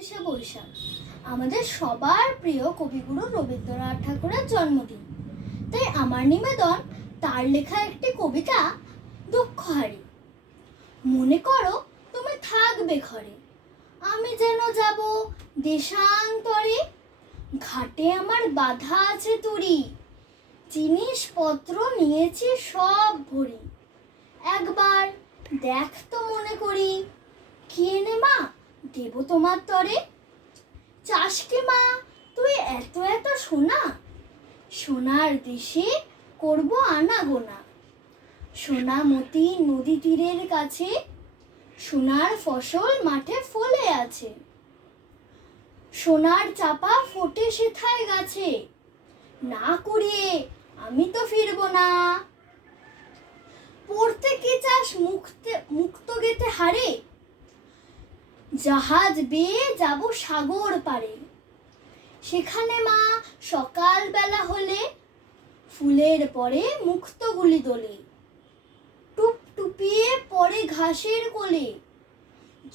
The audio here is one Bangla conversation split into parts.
25শে বৈশাখ আমাদের সবার প্রিয় কবিগুরু রবীন্দ্রনাথ ঠাকুরের জন্মদিন। তাই আমার নিবেদন তার লেখা একটি কবিতা দুঃখহারি। মনে করো তুমি থাকবে ঘরে, আমি যেন যাব দেশান্তরে। ঘাটে আমার বাধা আছে তুরি, জিনিসপত্র নিয়েছি সব ভরি। একবার দেখ তো মনে করি, কি এনে মা দেব তোমার তরে। চাস কি মা তুই এত এত সোনা, সোনার দেশে করব আনাগোনা। সোনামতি নদী তীরের কাছে, সোনার ফসল মাঠে ফলে আছে। সোনার চাপা ফোটে সেথায় গাছে, না কুড়িয়ে আমি তো ফিরবো না। পড়তে কি চাস মুক্ত গেতে হারে, জাহাজ বেয়ে যাব সাগর পারে। সেখানে মা সকাল বেলা হলে, ফুলের পরে মুক্তগুলি দোলে। টুপ টুপিয়ে পড়ে ঘাসের কোলে,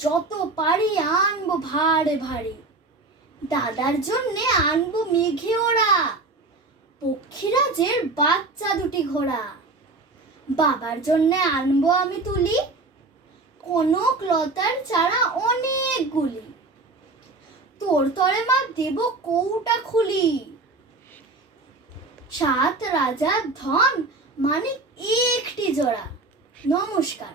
যত পারি আনবো ভারে ভারে। দাদার জন্যে আনবো মেঘে ওরা, পক্ষীরাজের বাচ্চা দুটি ঘোড়া। বাবার জন্যে আনবো আমি তুলি, কনক লতার চারা অনেকগুলি। তোর তরে মা দেব কৌটা খুলি, 7 রাজার ধন মানে একটি জোড়া। নমস্কার।